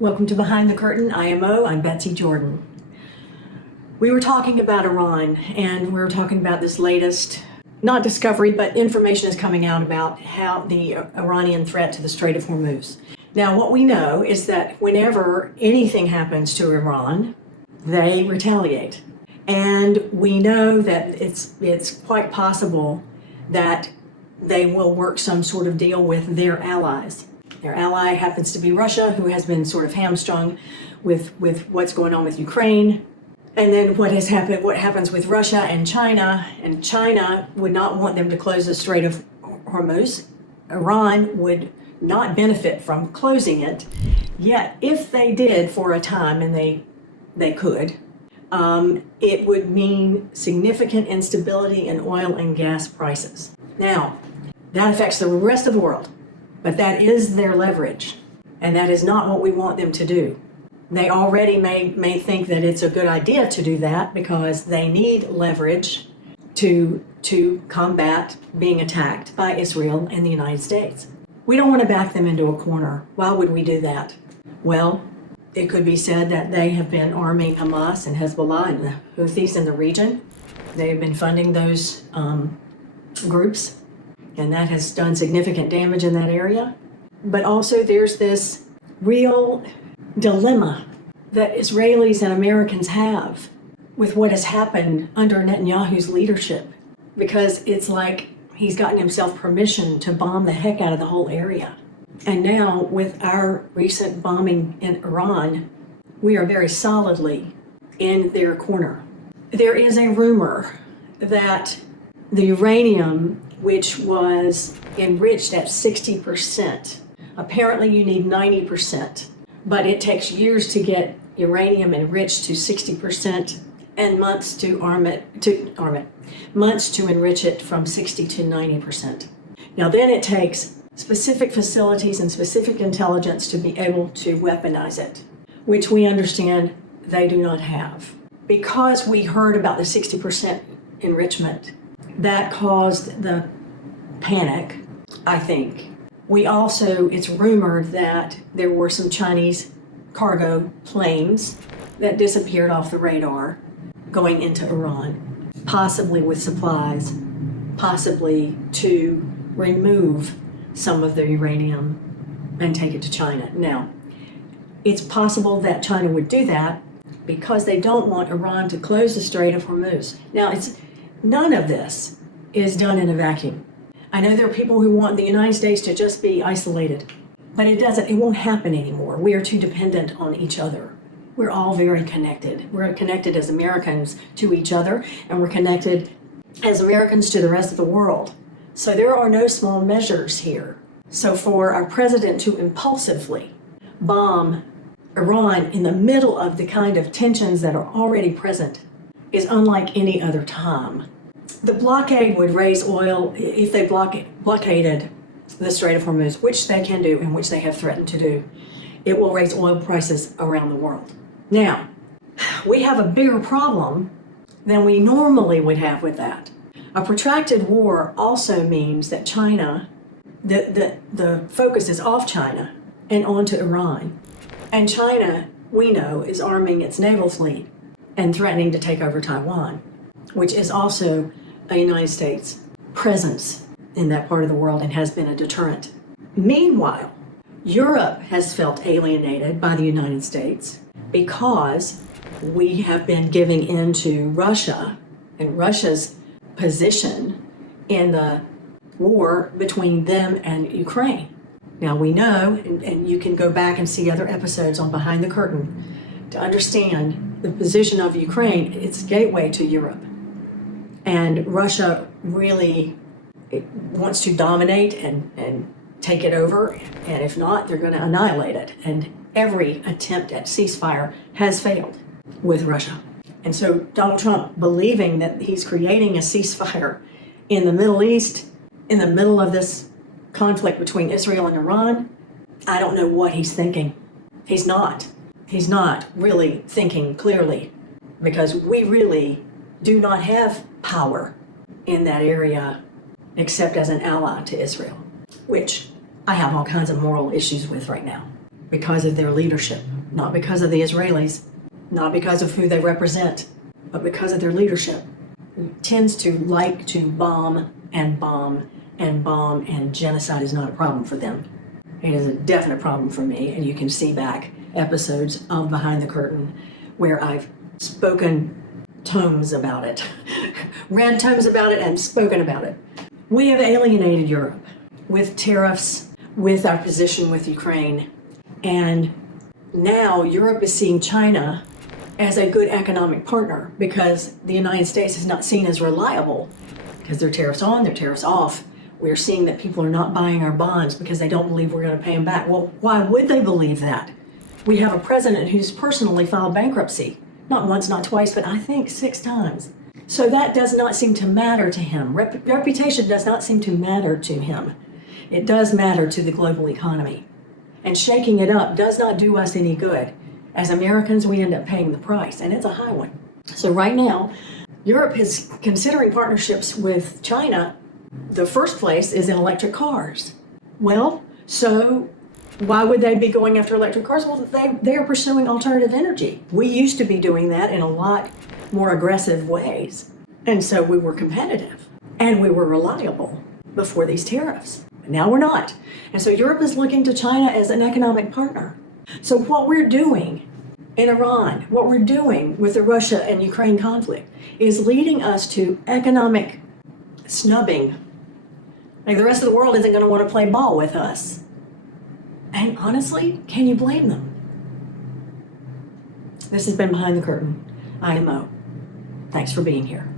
Welcome to Behind the Curtain, IMO. I'm Betsy Jordan. We were talking about Iran, and we were talking about this latest, not discovery, but information is coming out about how the Iranian threat to the Strait of Hormuz. Now, what we know is that whenever anything happens to Iran, they retaliate. And we know that it's quite possible that they will work some sort of deal with their allies. Their ally happens to be Russia, who has been sort of hamstrung with what's going on with Ukraine. And then what happens with Russia and China would not want them to close the Strait of Hormuz. Iran would not benefit from closing it. Yet, if they did for a time, and they could, it would mean significant instability in oil and gas prices. Now, that affects the rest of the world. But that is their leverage, and that is not what we want them to do. They already may think that it's a good idea to do that because they need leverage to combat being attacked by Israel and the United States. We don't want to back them into a corner. Why would we do that? Well, it could be said that they have been arming Hamas and Hezbollah and the Houthis in the region. They have been funding those groups. And that has done significant damage in that area. But also there's this real dilemma that Israelis and Americans have with what has happened under Netanyahu's leadership. Because it's like he's gotten himself permission to bomb the heck out of the whole area. And now with our recent bombing in Iran, we are very solidly in their corner. There is a rumor that the uranium, which was enriched at 60%. Apparently you need 90%, but it takes years to get uranium enriched to 60% and months to months to enrich it from 60 to 90%. Now then it takes specific facilities and specific intelligence to be able to weaponize it, which we understand they do not have. Because we heard about the 60% enrichment, that caused the panic, I think. It's rumored that there were some Chinese cargo planes that disappeared off the radar going into Iran, possibly with supplies, possibly to remove some of the uranium and take it to China. Now, it's possible that China would do that because they don't want Iran to close the Strait of Hormuz. Now, none of this is done in a vacuum. I know there are people who want the United States to just be isolated, but it won't happen anymore. We are too dependent on each other. We're all very connected. We're connected as Americans to each other, and we're connected as Americans to the rest of the world. So there are no small measures here. So for our president to impulsively bomb Iran in the middle of the kind of tensions that are already present is unlike any other time. The blockade would raise oil if they blockaded the Strait of Hormuz, which they can do and which they have threatened to do. It will raise oil prices around the world. Now, we have a bigger problem than we normally would have with that. A protracted war also means that China, the focus is off China and onto Iran. And China, we know, is arming its naval fleet and threatening to take over Taiwan, which is also a United States presence in that part of the world and has been a deterrent. Meanwhile, Europe has felt alienated by the United States because we have been giving in to Russia and Russia's position in the war between them and Ukraine. Now we know, and you can go back and see other episodes on Behind the Curtain to understand the position of Ukraine. It's a gateway to Europe. And Russia really wants to dominate and take it over. And if not, they're going to annihilate it. And every attempt at ceasefire has failed with Russia. And so Donald Trump, believing that he's creating a ceasefire in the Middle East, in the middle of this conflict between Israel and Iran, I don't know what he's thinking. He's not really thinking clearly, because we really do not have power in that area except as an ally to Israel, which I have all kinds of moral issues with right now. because of their leadership, not because of the Israelis, not because of who they represent, but because of their leadership, who tends to like to bomb and bomb and bomb, and genocide is not a problem for them. It is a definite problem for me, and you can see back episodes of Behind the Curtain where I've spoken tomes about it, read tomes about it, and spoken about it. We have alienated Europe with tariffs, with our position with Ukraine, and now Europe is seeing China as a good economic partner because the United States is not seen as reliable because their tariffs on, their tariffs off. We're seeing that people are not buying our bonds because they don't believe we're going to pay them back. Well, why would they believe that? We have a president who's personally filed bankruptcy, not once, not twice, but I think 6 times. So that does not seem to matter to him. Reputation does not seem to matter to him. It does matter to the global economy. And shaking it up does not do us any good. As Americans, we end up paying the price, and it's a high one. So right now, Europe is considering partnerships with China. The first place is in electric cars. Well, so why would they be going after electric cars? Well, they are pursuing alternative energy. We used to be doing that in a lot more aggressive ways. And so we were competitive and we were reliable before these tariffs. Now we're not. And so Europe is looking to China as an economic partner. So what we're doing in Iran, what we're doing with the Russia and Ukraine conflict is leading us to economic snubbing. Like the rest of the world isn't going to want to play ball with us. And honestly, can you blame them? This has been Behind the Curtain. I am Mo. Thanks for being here.